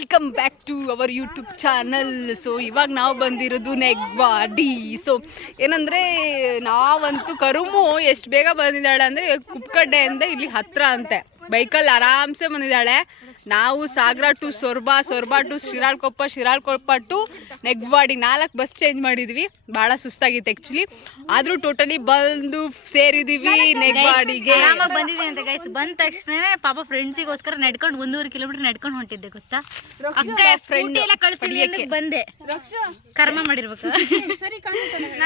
Welcome back to our YouTube channel. So ಇವಾಗ ನಾವು ಬಂದಿರೋದು ನೆಗ್ವಾಡಿ. ಸೊ ಏನಂದರೆ ನಾವಂತೂ ಕರುಮು ಎಷ್ಟು ಬೇಗ ಬಂದಿದ್ದಾಳೆ ಅಂದರೆ ಕುಪ್ಪಕಡ್ಡೆಯಿಂದ ಇಲ್ಲಿ ಹತ್ತಿರ ಅಂತೆ, ಬೈಕಲ್ಲಿ ಆರಾಮ್ಸೆ ಬಂದಿದ್ದಾಳೆ. ನಾವು Sagara to Soraba, Soraba to Shiralakoppa, Shiralakoppa to Negwadi 4 bus change ಮಾಡಿದ್ವಿ. ಭಾಳ ಸುಸ್ತಾಗಿತ್ತು ಆ್ಯಕ್ಚುಲಿ, ಆದರೂ ಟೋಟಲಿ ಬಂದು ಸೇರಿದ್ದೀವಿ ನೆಗ್ವಾಡಿಗೆ. ಆರಾಮಾಗಿ ಬಂದಿದ್ದೀನಿ ಅಂತ ಗೈಸ್. ಬಂದ ತಕ್ಷಣ ಪಾಪ ಫ್ರೆಂಡ್ಸಿಗೋಸ್ಕರ ನಡ್ಕೊಂಡು 100 ಕಿಲೋಮೀಟರ್ ನಡ್ಕೊಂಡು ಹೊಂಟಿದ್ದೆ ಗೊತ್ತಾ. ಅಕ್ಕ ಫ್ರೆಂಡ್ ಎಲ್ಲ ಕಳಿಸಿ ಬಂದೆ, ಕರ್ಮ ಮಾಡಿರ್ಬೇಕು.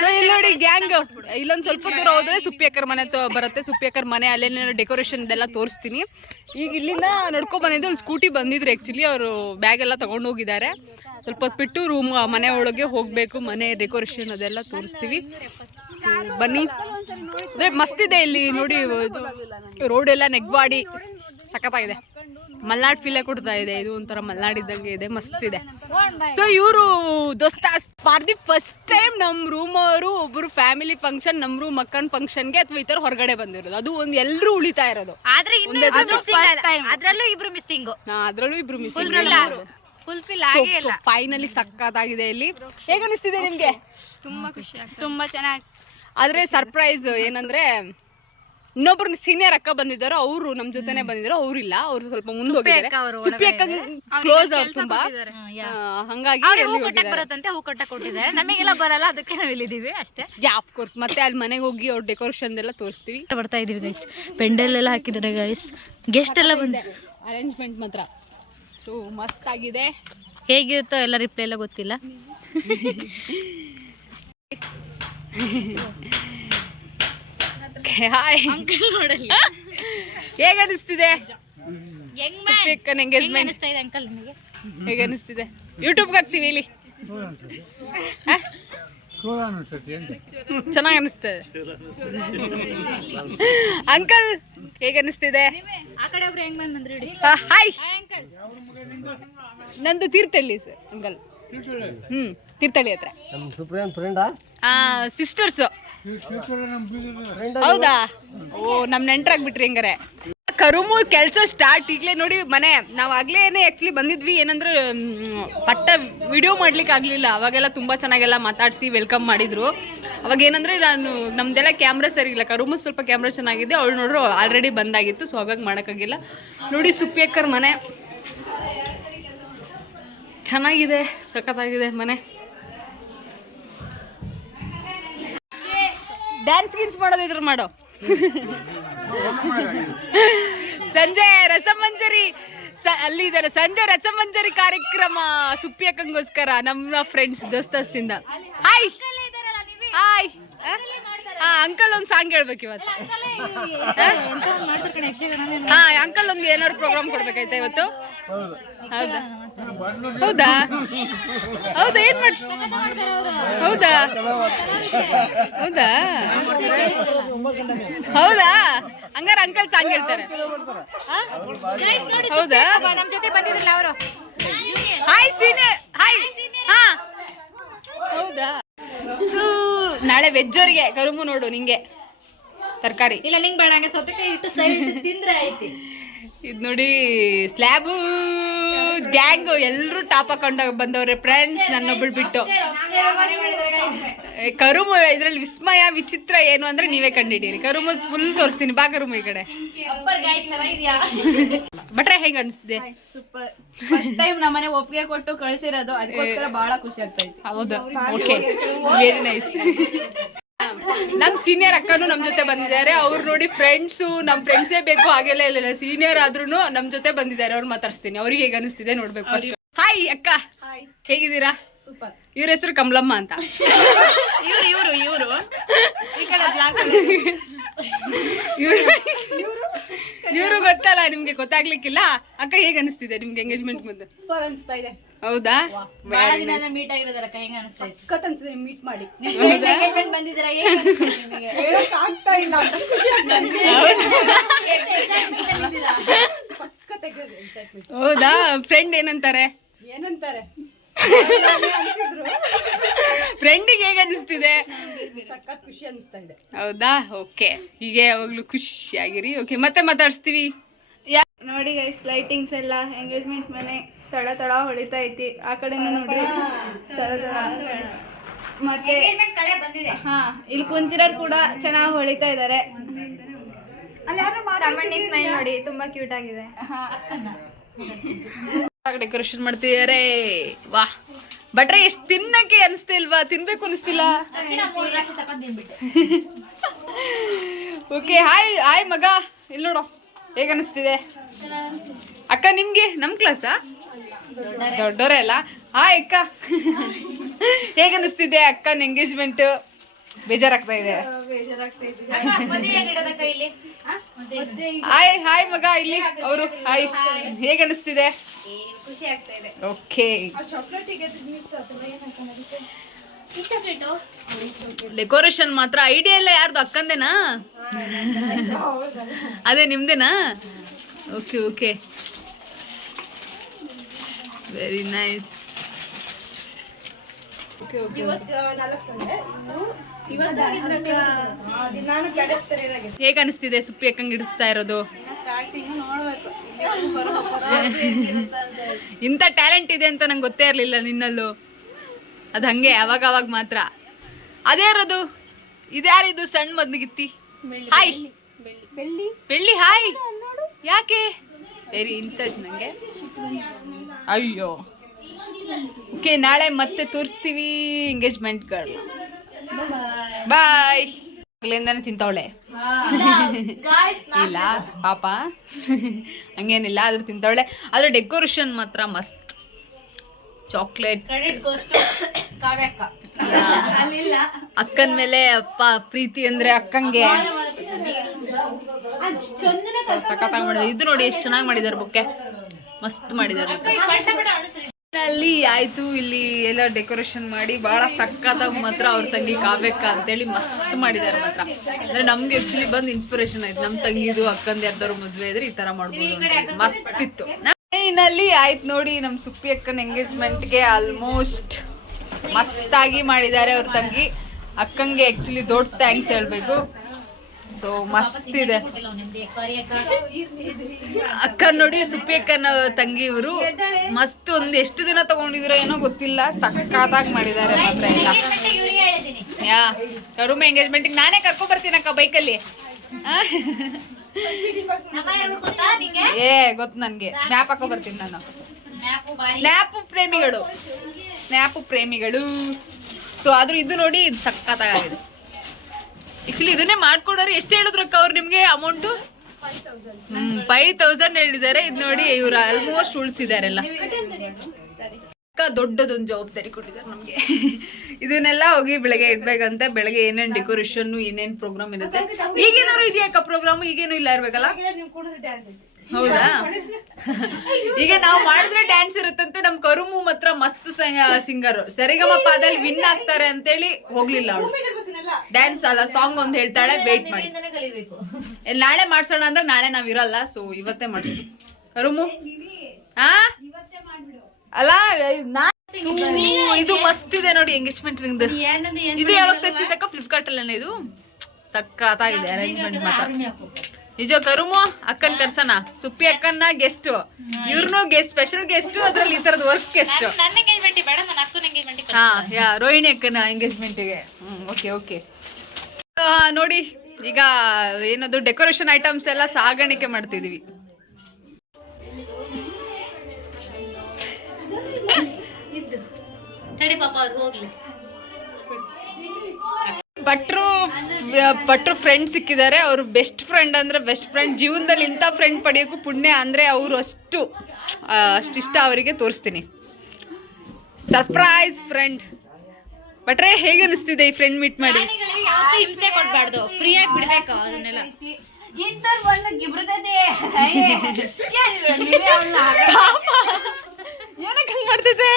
ಸೊ ಇಲ್ಲಿ ನೋಡಿ ಗ್ಯಾಂಗ್, ಇಲ್ಲೊಂದು ಸ್ವಲ್ಪ ದೂರ ಹೋದ್ರೆ ಸುಪ್ಪಿಯಕ್ಕರ ಮನೆ ಬರುತ್ತೆ. ಸುಪ್ಪಿಯಕ್ಕರ ಮನೆ ಅಲ್ಲೇನೋ ಡೆಕೋರೇಷನ್ ಎಲ್ಲ ತೋರಿಸ್ತೀನಿ. ಈಗ ಇಲ್ಲಿಂದ ನಡ್ಕೊ ಬಂದಿದ್ದು ಒಂದು ಸ್ಕೂಟಿ ಬಂದಿದ್ರು ಆ್ಯಕ್ಚುಲಿ, ಅವರು ಬ್ಯಾಗ್ ಎಲ್ಲ ತೊಗೊಂಡು ಹೋಗಿದ್ದಾರೆ. ಸ್ವಲ್ಪ ಹೊತ್ತು ಬಿಟ್ಟು ಮನೆ ಒಳಗೆ ಹೋಗಬೇಕು, ಮನೆ ಡೆಕೋರೇಷನ್ ಅದೆಲ್ಲ ತೋರಿಸ್ತೀವಿ. ಸೊ ಬನ್ನಿ. ಅಂದರೆ ಮಸ್ತಿದೆ ಇಲ್ಲಿ ನೋಡಿ, ರೋಡ್ ಎಲ್ಲ ನೆಗ್ವಾಡಿ ಸಖತ್ತಾಗಿದೆ. ಮಲ್ನಾಡ್ ಫೀಲೇ ಕೊಡ್ತಾ ಇದೆ, ಇದು ಒಂಥರ ಮಲ್ನಾಡ್ ಇದ್ದಂಗೆ ಇದೆ, ಮಸ್ತಿದೆ. ಸೊ ಇವರು ದೋಸ್ತ ಫಾರ್ ದಿ ಫಸ್ಟ್ ಟೈಮ್ ನಮ್ಮ ರೂಮವರು ಒಬ್ಬರು ಫ್ಯಾಮಿಲಿ ಫಂಕ್ಷನ್, ನಮ್ಮ ರೂಮ್ ಅಕ್ಕನ ಫಂಕ್ಷನ್ಗೆ ಅಥವಾ ಈ ಥರ ಹೊರಗಡೆ ಬಂದಿರೋದು. ಅದು ಒಂದು ಎಲ್ಲರೂ ಉಳಿತಾ ಇರೋದು. ಅದ್ರಲ್ಲೂ ಇಬ್ರು ಮಿಸ್ಸಿಂಗ್, ಅದರಲ್ಲೂ ಇಬ್ರು ಮಿಸ್ಸಿಂಗ್. ಫುಲ್ಫಿಲ್ ಆಗಿಲ್ಲ. ಫೈನಲಿ ಸಕ್ಕತ್ತಾಗಿದೆ. ಇಲ್ಲಿ ಹೇಗೆ ಅನಿಸ್ತಿದೆ ನಿಮಗೆ? ತುಂಬಾ ಖುಷಿ ಆಗ್ತದೆ, ತುಂಬಾ ಚೆನ್ನಾಗಿ. ಆದರೆ ಸರ್ಪ್ರೈಸ್ ಏನಂದ್ರೆ ಇನ್ನೊಬ್ರು ಸೀನಿಯರ್ ಅಕ್ಕ ಬಂದಿದ್ದಾರೆ, ಅವರು ನಮ್ಮ ಜೊತೆನೆ ಬಂದಿದ್ದಾರೆ. ಅವ್ರಿಲ್ಲ, ಅವ್ರು ಸ್ವಲ್ಪ ಮುಂದೆ ಹೋಗಿದ್ದಾರೆ. ಸುಪ್ಪಿ ಅಕ್ಕ ಕ್ಲೋಸ್ ಅವ್ರು ತುಂಬಾ, ಹಂಗಾಗಿ ಹೂ ಕಟ್ಟಕ್ಕೆ ಬರತ್ತಂತೆ, ಹೂ ಕಟ್ಟಕ್ಕೆ ಕೊಟ್ಟಿದ್ದಾರೆ. ನಮಗೆಲ್ಲ ಬರಲ್ಲ, ಅದಕ್ಕೆ ನಾವು ಇಲ್ಲಿದ್ದೀವಿ ಅಷ್ಟೇ. Of course. ಮತ್ತೆ ಅಲ್ಲಿ ಮನೆಗೆ ಹೋಗಿ ಅವ್ರ ಡೆಕೋರೇಷನ್ ಎಲ್ಲ ತೋರಿಸ್ತೀವಿ. ಬರ್ತಾ ಇದೀವಿ ಗೈಸ್, ಪೆಂಡಲ್ ಎಲ್ಲ ಹಾಕಿದ್ದಾರೆ ಗೈಸ್, ಗೆಸ್ಟ್ ಎಲ್ಲ ಬಂದ ಅರೇಂಜ್ಮೆಂಟ್ ಮಾತ್ರ ಸೊ ಮಸ್ತ್ ಆಗಿದೆ. ಹೇಗಿರುತ್ತೋ ಎಲ್ಲ ರಿಪ್ಲೈ ಎಲ್ಲ ಗೊತ್ತಿಲ್ಲ. ಹಾಯ್ ಹೇಗೆ ಅನಿಸ್ತಿದೆ ಎಂಗೇಜ್ಮೆಂಟ್? ಅಂಕಲ್ ನಿಮಗೆ ಹೇಗೆ ಅನಿಸ್ತಿದೆ? ಯೂಟ್ಯೂಬ್ಗೆ ಹಾಕ್ತೀವಿ ಇಲ್ಲಿ. ಚೆನ್ನಾಗಿ ಅನಿಸ್ತದೆ. ಅಂಕಲ್ ಹೇಗೆ ಅನಿಸ್ತಿದೆ? ಆ ಕಡೆ ಒಬ್ರು ಹೆಂಗ್ ಬಂದ್ರಿ? ಹಾಯ್, ನಂದು ತೀರ್ಥಹಳ್ಳಿ ಸರ್ ಅಂಕಲ್. ತೀರ್ಥಹಳ್ಳಿ ಹತ್ರ ಸಿಸ್ಟರ್ಸು. ಹೌದಾ? ಓ, ನಮ್ಮ ನೆಂಟ್ರಾಗ್ಬಿಟ್ರಿ ಹೆಂಗಾರೆ. ಕರುಮು ಕೆಲಸ ಸ್ಟಾರ್ಟ್ ಈಗಲೇ ನೋಡಿ. ಮನೆ ನಾವು ಆಗ್ಲೇನೆ ಆ್ಯಕ್ಚುಲಿ ಬಂದಿದ್ವಿ, ಏನಂದ್ರೆ ಪಟ್ಟ ವಿಡಿಯೋ ಮಾಡ್ಲಿಕ್ಕೆ ಆಗಲಿಲ್ಲ. ಅವಾಗೆಲ್ಲ ತುಂಬ ಚೆನ್ನಾಗೆಲ್ಲ ಮಾತಾಡಿಸಿ ವೆಲ್ಕಮ್ ಮಾಡಿದರು. ಅವಾಗ ಏನಂದರೆ ನಮ್ಮದೆಲ್ಲ ಕ್ಯಾಮ್ರಾ ಸರಿ ಇಲ್ಲ, ಕರುಮು ಸ್ವಲ್ಪ ಕ್ಯಾಮ್ರಾ ಚೆನ್ನಾಗಿದೆ, ಅವಳು ನೋಡ್ರು ಆಲ್ರೆಡಿ ಬಂದಾಗಿತ್ತು. ಸೊ ಹಾಗಾಗಿ ಮಾಡೋಕ್ಕಾಗಿಲ್ಲ. ನೋಡಿ ಸುಪ್ಪಿಯಕ್ಕರ ಮನೆ ಚೆನ್ನಾಗಿದೆ, ಸಖತ್ತಾಗಿದೆ ಮನೆ. ಡ್ಯಾನ್ಸ್ ಗಿನ್ಸ್ ಮಾಡೋದಿದ್ರು ಮಾಡೋ. ಸಂಜೆ ರಸಮಂಜರಿ ಅಲ್ಲಿ ಇದ್ದಾರೆ. ಸಂಜೆ ರಸಮಂಜರಿ ಕಾರ್ಯಕ್ರಮ ಸುಪ್ಪಿಯಕ್ಕಂಗೋಸ್ಕರ ನಮ್ಮ ಫ್ರೆಂಡ್ಸ್ ದೋಸ್ತಸ್ತಿಂದ. Hi hi. ಅಂಕಲ್ ಒಂದು ಸಾಂಗ್ ಹೇಳ್ಬೇಕು ಇವತ್ತು. ಅಂಕಲ್ ಒಂದು ಏನಾದ್ರು ಪ್ರೋಗ್ರಾಮ್ ಕೊಡ್ಬೇಕಾಯ್ತಾ ಇವತ್ತು? ಹೌದಾ ಹೌದಾ ಹೌದಾ ಏನ್ ಮಾಡ್ ಹೌದಾ ಹೌದಾ ಹೌದಾ ಹಂಗಾರೆ ಅಂಕಲ್ ಸಾಂಗ್ ಹೇಳ್ತಾರೆ. ಹೌದಾ? ನಮ್ಮ ಜೊತೆ ಬಂದಿದ್ರಲ್ಲ ಅವರು. Hi senior. ಹಾಯ್. ಹಾ ಹೌದಾ? ನಾಳೆ ವೆಜ್ ಅವ್ರಿಗೆ ಕರುಮು ನೋಡು, ನಿಂಗೆ ತರಕಾರಿ ಇಲ್ಲ, ನಿಂಗೆ ಬೇಡ, ಹಂಗೆ ಸೌತೆಕಾಯಿ ಇಟ್ಟು ಸೈಡ್ ತಿಂದ್ರೆ ಐತಿ. ಇದು ನೋಡಿ ಸ್ಲ್ಯಾಬು ಗ್ಯಾಂಗು ಎಲ್ಲರೂ ಟಾಪ್ ಹಾಕೊಂಡಾಗ ಬಂದವ್ರೆ ಫ್ರೆಂಡ್ಸ್, ನನ್ನೊಬ್ಬಳು ಬಿಟ್ಟು. ಕರುಮು ಇದ್ರಲ್ಲಿ ವಿಸ್ಮಯ ವಿಚಿತ್ರ ಏನು ಅಂದ್ರೆ ನೀವೇ ಕಂಡಿಡೀರಿ. ಕರುಮು ಫುಲ್ ತೋರಿಸ್ತೀನಿ, ಬಾ ಕರುಮು ಈ ಕಡೆ. ಬಟ್ರೆ ಹೆಂಗ ಅನಿಸ್ತಿದೆ? ಸೂಪರ್. ಫಸ್ಟ್ ಟೈಮ್ ನಮ್ಮನೆ ಒಪ್ಪಿಗೆ ಕೊಟ್ಟು ಕಳಿಸಿರೋದು, ಅದಕ್ಕೋಸ್ಕರ ಬಹಳ ಖುಷಿ ಆಗ್ತಾ ಇತ್ತು. ಹೌದು, ಓಕೆ, ವೆರಿ ನೈಸ್. ನಮ್ಮ ಸೀನಿಯರ್ ಅಕ್ಕನು ನಮ್ಮ ಜೊತೆ ಬಂದಿದ್ದಾರೆ. ಅವ್ರು ನೋಡಿ ಫ್ರೆಂಡ್ಸು, ನಮ್ಮ ಫ್ರೆಂಡ್ಸೇ ಬೇಕು ಹಾಗೆಲ್ಲ ಇಲ್ಲ, ಸೀನಿಯರ್ ಆದ್ರೂ ನಮ್ಮ ಜೊತೆ ಬಂದಿದ್ದಾರೆ. ಅವ್ರು ಮಾತಾಡ್ಸ್ತೀನಿ, ಅವ್ರಿಗೆ ಹೇಗೆ ಅನಿಸ್ತಿದೆ ನೋಡ್ಬೇಕು ಫಸ್ಟ್. ಹಾಯ್ ಅಕ್ಕ, ಹೇಗಿದ್ದೀರಾ? ಇವ್ರ ಹೆಸರು ಕಮಲಮ್ಮ ಅಂತ. ಇವರು ಈ ಕಡೆ ಇವರು ಗೊತ್ತಲ್ಲ ನಿಮ್ಗೆ, ಗೊತ್ತಾಗ್ಲಿಕ್ಕಿಲ್ಲ. ಅಕ್ಕ ಹೇಗೆ ಅನಿಸ್ತಿದೆ ನಿಮ್ಗೆ ಎಂಗೇಜ್ಮೆಂಟ್ ಮುಂದೆ? ಅನಿಸ್ತಾ ಇದೆ. ಹೌದಾ? ಮೀಟ್ ಆಗಿರೋದಲ್ಲ, ಹೆಂಗ ಅನಿಸ್ತದೆ ಮೀಟ್ ಮಾಡಿ? ಬಂದಿದ್ದೀರಾ? ಆಗ್ತಾ ಇಲ್ಲ, ಅಷ್ಟು ಖುಷಿ ಹೌದಾ? ಫ್ರೆಂಡ್ ಏನಂತಾರೆ? ಫ್ರೆಂಡಿಗೆ ಹೇಗೆ ಅನಿಸ್ತಿದೆ? ಸಖತ್ ಖುಷಿ ಅನಿಸ್ತಾ ಇದೆ. ಹೌದಾ? ಓಕೆ, ಹೀಗೆ ಯಾವಾಗಲೂ ಖುಷಿಯಾಗಿರಿ. ಓಕೆ, ಮತ್ತೆ ಮಾತಾಡಿಸ್ತೀವಿ. ನೋಡಿ ಗೈಸ್, ಲೈಟಿಂಗ್ಸ್ ಎಲ್ಲ ಎಂಗೇಜ್ಮೆಂಟ್ ಮನೆ ತಳ ತಳ ಹೊಳಿತಾ ಐತಿ. ಆ ಕಡೆನೂ ನೋಡ್ರಿ ತಳ ತಳ. ಮತ್ತೆ ಹಾ ಇಲ್ಲಿ ಕುಂತಿರೋರು ಕೂಡ ಚೆನ್ನಾಗಿ ಹೊಳಿತಾ ಇದ್ದಾರೆ. ಅಲ್ಲಿ ಯಾರು ತಮ್ಮಣ್ಣಿ ಸ್ಮೈಲ್ ನೋಡಿ ತುಂಬಾ ಕ್ಯೂಟ್ ಆಗಿದೆ. ಡೆಕೋರೇಷನ್ ಮಾಡ್ತಿದ್ದಾರೆ. ವಾಹ್ ಬಟ್ರೆ ಎಷ್ಟು ತಿನ್ನಕ್ಕೆ ಅನಿಸ್ತಿಲ್ವಾ? ತಿನ್ಬೇಕು ಅನಿಸ್ತಿಲ್ಲ. ಓಕೆ ಹಾಯ್ ಹಾಯ್ ಮಗ, ಇಲ್ಲಿ ನೋಡು ಹೇಗೆ ಅನಿಸ್ತಿದೆ ಅಕ್ಕ ನಿಮ್ಗೆ? ನಮ್ಮ ಕ್ಲಾಸಾ? ದೊಡ್ಡವರೇ ಅಲ್ಲ. ಹಾಯ್ ಅಕ್ಕ, ಹೇಗೆ ಅನಿಸ್ತಿದೆ ಅಕ್ಕನ ಎಂಗೇಜ್ಮೆಂಟ್? ಬೇಜಾರಾಗ್ತಾ ಇದೆ. ಹಾಯ್ ಹಾಯ್ ಮಗ, ಇಲ್ಲಿ ಅವರು ಹಾಯ್. ಹೇಗೆ ಅನಿಸ್ತಿದೆ? ಖುಷಿ ಆಗ್ತಾ ಇದೆ. ಓಕೆ ಡೆಕೋರೇಷನ್ ಮಾತ್ರ ಐಡಿಯಾ ಎಲ್ಲ ಯಾರ್ದು? ಅಕ್ಕಂದೇನಾ? ಅದೇ ನಿಮ್ದೇನಾ? Okay okay very nice. Okay okay ಹೇಗೆ ಅನಿಸ್ತಿದೆ ಸುಪ್ಪಿ ಅಕ್ಕಂಗೆ ಹಿಡಿಸ್ತಾ ಇರೋದು? ಇಂಥ ಟ್ಯಾಲೆಂಟ್ ಇದೆ ಅಂತ ನಂಗೆ ಗೊತ್ತೇ ಇರಲಿಲ್ಲ ನಿನ್ನಲ್ಲೂ. ಅದು ಹಂಗೆ ಅವಾಗ ಅವಾಗ ಮಾತ್ರ. ಅದೇ ಇರೋದು. ಇದ್ಯಾರಿದು ಸಣ್ಣ ಮದ್ನಿಗಿತ್ತಿ? ಹಾಯ್ ಬೆಳ್ಳಿ. ಹಾಯ್. ಯಾಕೆ? ವೆರಿ ಇನ್ಸಲ್ಟ್ ನನಗೆ. ಅಯ್ಯೋ ಓಕೆ ನಾಳೆ ಮತ್ತೆ ತೋರಿಸ್ತೀವಿ ಎಂಗೇಜ್ಮೆಂಟ್ಗಳು. ಬಾಯ್. ಆಗ್ಲಿಂದಾನೆ ತಿಂತವಳೆ. ಇಲ್ಲ ಪಾಪ ಹಂಗೇನಿಲ್ಲ, ಆದ್ರೂ ತಿಂತವಳೆ. ಆದ್ರೆ ಡೆಕೋರೇಷನ್ ಮಾತ್ರ ಮಸ್ತ್. ಚಾಕ್ಲೇಟ್ ಅಕ್ಕನ ಮೇಲೆ ಅಪ್ಪ ಪ್ರೀತಿ ಅಂದ್ರೆ ಅಕ್ಕಂಗೆ ಸಖತ್ತಾಗಿ ಮಾಡಿದ್ದಾರೆ. ಇದು ನೋಡಿ ಎಷ್ಟು ಚೆನ್ನಾಗಿ ಮಾಡಿದ್ದಾರೆ, ಬೊಕ್ಕೆ ಮಸ್ತ್ ಮಾಡಿದ್ದಾರೆ. ಅಲ್ಲಿ ಆಯ್ತು, ಇಲ್ಲಿ ಎಲ್ಲ ಡೆಕೋರೇಷನ್ ಮಾಡಿ ಬಹಳ ಸಖತ್ತಾಗಿ ಮಾತ್ರ ಅವ್ರ ತಂಗಿ ಕಾವ್ಯಕ್ಕ ಅಂತೇಳಿ ಮಸ್ತ್ ಮಾಡಿದ್ದಾರೆ ಮಾತ್ರ. ಅಂದ್ರೆ ನಮ್ಗೆ ಆಕ್ಚುಲಿ ಬಂದ್ ಇನ್ಸ್ಪಿರೇಷನ್ ಆಯ್ತು. ನಮ್ ತಂಗಿದು ಅಕ್ಕಂದ ಯಾರ್ದಾರು ಮದ್ವೆ ಇದ್ರೆ ಈ ತರ ಮಾಡ್ಬೋದು, ಮಸ್ತ್ ಇತ್ತು. ಇನ್ನಲ್ಲಿ ಆಯ್ತು ನೋಡಿ, ನಮ್ ಸುಪ್ಪಿ ಅಕ್ಕನ ಎಂಗೇಜ್ಮೆಂಟ್ಗೆ ಆಲ್ಮೋಸ್ಟ್ ಮಸ್ತಾಗಿ ಮಾಡಿದ್ದಾರೆ ಅವ್ರ ತಂಗಿ. ಅಕ್ಕಂಗೆ ಆಕ್ಚುಲಿ ದೊಡ್ಡ ಥ್ಯಾಂಕ್ಸ್ ಹೇಳ್ಬೇಕು. ಸೊ ಮಸ್ತ್ ಇದೆ ಅಕ್ಕ ನೋಡಿ. ಸುಪ್ಪಿ ಅಕ್ಕನ ತಂಗಿ ಇವರು ಮಸ್ತ್ ಒಂದ್ ಎಷ್ಟು ದಿನ ತಗೊಂಡಿದ್ರು ಏನೋ ಗೊತ್ತಿಲ್ಲ, ಸಕ್ಕತ್ತಾಗಿ ಮಾಡಿದ್ದಾರೆ ಮಾತ್ರ ಎಲ್ಲ. ಯಾ ಕರುಮ ಎಂಗೇಜ್ಮೆಂಟಿಗೆ ನಾನೇ ಕರ್ಕೊ ಬರ್ತೀನಿ ಅಕ್ಕ ಬೈಕಲ್ಲಿ. ಏ ಗೊತ್ತು ನನ್ಗೆ, ಸ್ನ್ಯಾಪ್ ಹಾಕೋ ಬರ್ತೀನಿ ನಾನು. ಸ್ನ್ಯಾಪ್ ಪ್ರೇಮಿಗಳು. ಸೊ ಆದ್ರೂ ಇದು ನೋಡಿ, ಇದು ಸಕ್ಕತ್ತಾಗಿದೆ. ಆಕ್ಚುಲಿ ಇದನ್ನೇ ಮಾಡ್ಕೊಡೋರು ಎಷ್ಟು ಹೇಳಿದ್ರಕ್ಕ ಅವ್ರು ನಿಮ್ಗೆ ಅಮೌಂಟು? 5000 ಹೇಳಿದ್ದಾರೆ. ಇದು ನೋಡಿ ಇವ್ರು ಆಲ್ಮೋಸ್ಟ್ ಉಳಿಸಿದಾರೆಲ್ಲ. ಅಕ್ಕ ದೊಡ್ಡದೊಂದು ಜವಾಬ್ದಾರಿ ಕೊಟ್ಟಿದ್ದಾರೆ ನಮ್ಗೆ. ಇದನ್ನೆಲ್ಲ ಹೋಗಿ ಬೆಳಗ್ಗೆ ಇಡ್ಬೇಕಂತೆ. ಬೆಳಗ್ಗೆ ಏನೇನ್ ಡೆಕೋರೇಷನ್ ಏನೇನ್ ಪ್ರೋಗ್ರಾಮ್ ಇರುತ್ತೆ. ಈಗೇನಾದ್ರು ಇದೆಯಾ ಅಕ್ಕ ಪ್ರೋಗ್ರಾಮ್? ಈಗೇನು ಇಲ್ಲ ಇರ್ಬೇಕಲ್ಲ? ಹೌದಾ? ಈಗ ನಾವು ಮಾಡಿದ್ರೆ ಡ್ಯಾನ್ಸ್ ಇರುತ್ತಂತೆ. ನಮ್ ಕರುಮು ಮಾತ್ರ ಮಸ್ತ್ ಸಿಂಗರ್, ಸರಿಗಮಪದಲ್ಲಿ ವಿನ್ ಆಗ್ತಾರೆ ಅಂತೇಳಿ ಹೋಗ್ಲಿಲ್ಲ ಅವಳು. ಡ್ಯಾನ್ಸ್ ಅಲ್ಲ, ಸಾಂಗ್ ಒಂದ್ ಹೇಳ್ತಾಳೆ, ವೇಟ್ ಮಾಡಿ. ನಾಳೆ ಮಾಡ್ಸೋಣ ಅಂದ್ರೆ ನಾಳೆ ನಾವ್ ಇರಲ್ಲ, ಸೊ ಇವತ್ತೇ ಮಾಡ್ಸೋಣ. ಕರುಮು ಅಲ್ಲ ಇದು ಮಸ್ತ್ ಇದೆ ನೋಡಿ ಎಂಗೇಜ್ಮೆಂಟ್ ರಿಂಗ್. ಇದು ಯಾವಾಗ ತರಿಸಿದಕ್ಕ? ಫ್ಲಿಪ್ಕಾರ್ಟ್ ಅಲ್ಲೇನೆ. ಇದು ಸಕ್ಕತ್ತಾಗಿದೆ ಅರೇಂಜ್ಮೆಂಟ್ ಮಾತ್ರ. ನಿಜ ಕರುಮು ಅಕ್ಕನ್ ಕರ್ಸನ, ಸುಪ್ಪಿ ಅಕ್ಕನ್ನ ಗೆಸ್ಟ್, ಇವ್ರನ್ನು ಗೆಸ್ಟ್, ಸ್ಪೆಷಲ್ ಗೆಸ್ಟ್. ಅದ್ರಲ್ಲಿ ಈ ತರದ ವರ್ಕ್ ಗೆಸ್ಟ್. ಹಾ ಯಾ ರೋಹಿಣಿ ಅಕ್ಕನ ಎಂಗೇಜ್ಮೆಂಟಿಗೆ. ಓಕೆ ಓಕೆ ನೋಡಿ, ಈಗ ಏನದು ಡೆಕೋರೇಷನ್ ಐಟಮ್ಸ್ ಎಲ್ಲ ಸಾಗಾಣಿಕೆ ಮಾಡ್ತಿದೀವಿ. ಭಟ್ರು ಫ್ರೆಂಡ್ ಸಿಕ್ಕಿದ್ದಾರೆ. ಅವರು ಬೆಸ್ಟ್ ಫ್ರೆಂಡ್ ಅಂದ್ರೆ ಬೆಸ್ಟ್ ಫ್ರೆಂಡ್. ಜೀವನದಲ್ಲಿ ಇಂಥ ಫ್ರೆಂಡ್ ಪಡೆಯೋಕ್ಕೂ ಪುಣ್ಯ. ಅಂದರೆ ಅವರು ಅಷ್ಟಿಷ್ಟ ಅವರಿಗೆ. ತೋರಿಸ್ತೀನಿ, ಸರ್ಪ್ರೈಸ್ ಫ್ರೆಂಡ್. ಭಟ್ರೆ ಹೇಗೆ ಅನಿಸ್ತಿದೆ ಈ ಫ್ರೆಂಡ್ ಮೀಟ್ ಮಾಡಿ? ಹಿಂಸೆ ಕೊಡ್ಬಾರ್ದು, ಫ್ರೀ ಆಗಿ ಬಿಡ್ಬೇಕು ಅದನ್ನೆಲ್ಲ. ಏನಕ್ಕೆ ಹಂಗೆ ಮಾಡ್ತಿದ್ದೆ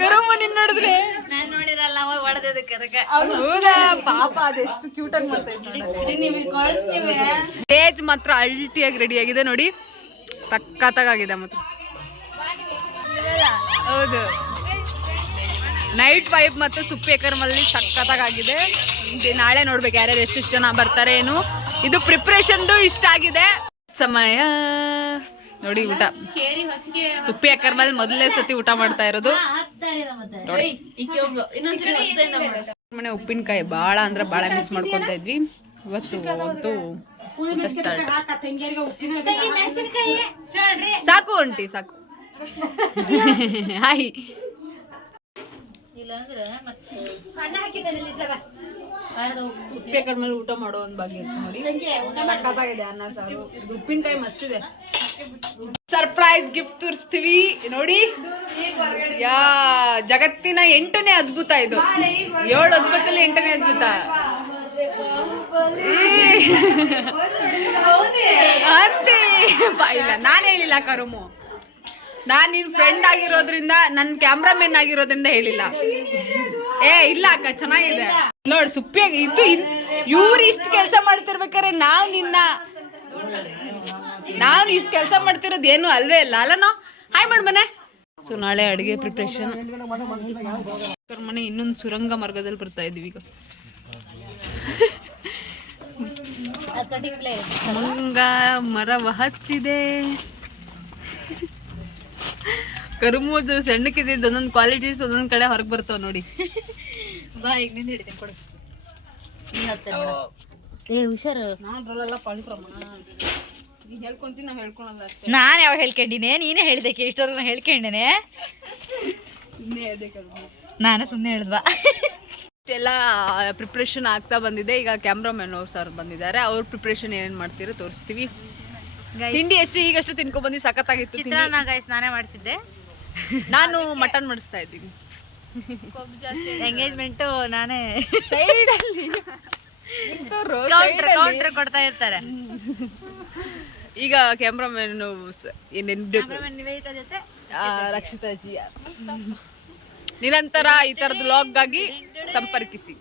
ಕರುಮ್ಮ? ನಿನ್ ನೋಡಿದ್ರೆ ನಾನು ನೋಡಿರಲ್ಲ ಹೊಡೆದಕ್ಕೆ ಅದಕ್ಕೆ. ಹೌದಾ ಪಾಪ, ಅದೆಷ್ಟು ಕ್ಯೂಟ್ ಆಗಿ ಮಾಡ್ತಾ ಇದ್ದೀವಿ. ಸ್ಟೇಜ್ ಮಾತ್ರ ಅಲ್ಟಿಯಾಗಿ ರೆಡಿ ಆಗಿದೆ ನೋಡಿ, ಸಕ್ಕತ್ತಾಗಿದೆ ಮಾತ್ರ. ಹೌದು, ನೈಟ್ ವೈಬ್ ಮತ್ತು ಸುಪ್ಪಿ ಅಕ್ಕರ್ಮಲ್ಲಿ ಸಕ್ಕತ್ತಾಗಿದೆ. ನಾಳೆ ನೋಡ್ಬೇಕು ಯಾರ್ಯಾರು ಎಷ್ಟೆಷ್ಟು ಜನ ಬರ್ತಾರೆ ಏನು. ಇದು ಪ್ರಿಪ್ರೇಷನ್ದು ಇಷ್ಟ ಆಗಿದೆ. ಸಮಯ ನೋಡಿ ಊಟ ಸುಪ್ಪಿ ಅಕ್ಕರ ಮೇಲೆ ಮೊದಲನೇ ಸತಿ ಊಟ ಮಾಡ್ತಾ ಇರೋದು ನೋಡಿ. ಮನೆ ಉಪ್ಪಿನಕಾಯಿ ಭಾಳ ಅಂದ್ರೆ ಭಾಳ ಮಿಸ್ ಮಾಡ್ಕೊತಾ ಇದ್ವಿ. ಇವತ್ತು ಅಂತೂ ಊಟ ಸ್ಟಾರ್ಟ್. ಸಾಕು ಆಂಟಿ ಸಾಕು. ಹಾಯ್. ಸುಪ್ಪಿ ಅಕ್ಕರ ಮೇಲೆ ಊಟ ಮಾಡೋ ಒಂದು ಬಗ್ಗೆ ನೋಡಿ. ಸಖತ್ತಾಗಿದೆ ಅನ್ನ ಸಾರು. ಇದು ಉಪ್ಪಿನಕಾಯಿ ಮಸ್ತಿದೆ. ಸರ್ಪ್ರೈಸ್ ಗಿಫ್ಟ್ ತೋರಿಸ್ತೀವಿ ನೋಡಿ. ಜಗತ್ತಿನ 8ನೇ ಅದ್ಭುತ ಇದು. 7 ಅದ್ಭುತದಲ್ಲಿ 8ನೇ ಅದ್ಭುತ. ಅಂತೆ ಇಲ್ಲ, ನಾನು ಹೇಳಿಲ್ಲ ಕರುಮು. ನಾನು ನಿನ್ ಫ್ರೆಂಡ್ ಆಗಿರೋದ್ರಿಂದ, ನನ್ನ ಕ್ಯಾಮ್ರಾಮನ್ ಆಗಿರೋದ್ರಿಂದ ಹೇಳಿಲ್ಲ. ಇಲ್ಲ ಅಕ್ಕ, ಚೆನ್ನಾಗಿದೆ ನೋಡ್. ಸುಪ್ಪಿ ಇದು ಇವ್ರು ಇಷ್ಟು ಕೆಲಸ ಮಾಡ್ತಿರ್ಬೇಕಾರೆ ನಾನು ಇಷ್ಟು ಕೆಲಸ ಮಾಡ್ತಿರೋದು ಏನು ಅಲ್ವೇ ಇಲ್ಲ ಅಲ್ಲನೋ. ಹಾಯ್ ಮಾಡ್ ಮನೆ. ಸೊ ನಾಳೆ ಅಡುಗೆ ಪ್ರಿಪ್ರೇಷನ್. ಮನೆ ಇನ್ನೊಂದು ಸುರಂಗ ಮಾರ್ಗದಲ್ಲಿ ಬರ್ತಾ ಇದೀವಿ ಈಗ. ಮಂಗ ಮರ ಹತ್ತಿದೆ. ಕರುಮೋದು ಸಣ್ಣಕ್ಕಿದ್ದು ಒಂದೊಂದು ಕ್ವಾಲಿಟೀಸ್ ಒಂದೊಂದು ಕಡೆ ಹೊರಗೆ ಬರ್ತಾವ ನೋಡಿ. ಬಾ ಈಗ ನಿಂದ ಹಿಡಿತೀನಿ ಕೊಡು. ಹುಷಾರು. ಹೇಳ್ಕೊಂತೀನಿ, ನಾವು ಹೇಳ್ಕೊಳಲ್ಲ ಅಷ್ಟೇ. ನಾನು ಯಾವ ಹೇಳ್ಕೊಂಡಿನೇ, ನೀನೇ ಹೇಳಿದೆ. ಇಷ್ಟವ್ರಿಗೆ ಹೇಳ್ಕೊಂಡೇನೆ. ನಾನೇ ಸುಮ್ಮನೆ ಹೇಳಿದ್ವಾ. ಇಷ್ಟೆಲ್ಲ ಪ್ರಿಪ್ರೇಷನ್ ಆಗ್ತಾ ಬಂದಿದೆ. ಈಗ ಕ್ಯಾಮ್ರಾಮನ್ ಸರ್ ಬಂದಿದ್ದಾರೆ. ಅವ್ರ ಪ್ರಿಪ್ರೇಷನ್ ಏನೇನು ಮಾಡ್ತೀರೋ ತೋರಿಸ್ತೀವಿ. ತಿಂಡಿ ಈಗಷ್ಟು ತಿನ್ಕೊ ಬಂದು ಸಖತ್ತಾಗಿತ್ತು. ಚಿತ್ರಾನ್ನ ಗೈಸ್ ನಾನೇ ಮಾಡಿಸಿದ್ದೆ. ನಾನು ಮಟನ್ ಮಾಡಿಸ್ತಾ ಇದ್ದೀನಿ. ಎಂಗೇಜ್ಮೆಂಟು ನಾನೇ ಸೈಡಲ್ಲಿ ಕೌಂಟರ್ ಕೊಡ್ತಾ ಇರ್ತಾರೆ. ಈಗ ಕ್ಯಾಮ್ರಾಮನ್ ಏನೇನು ನಿವೇದಿತಾ ಜೊತೆ ರಕ್ಷಿತಾ ಜಿ. ನಿರಂತರ ಈ ಥರದ ವ್ಲಾಗ್ಗಾಗಿ ಸಂಪರ್ಕಿಸಿ.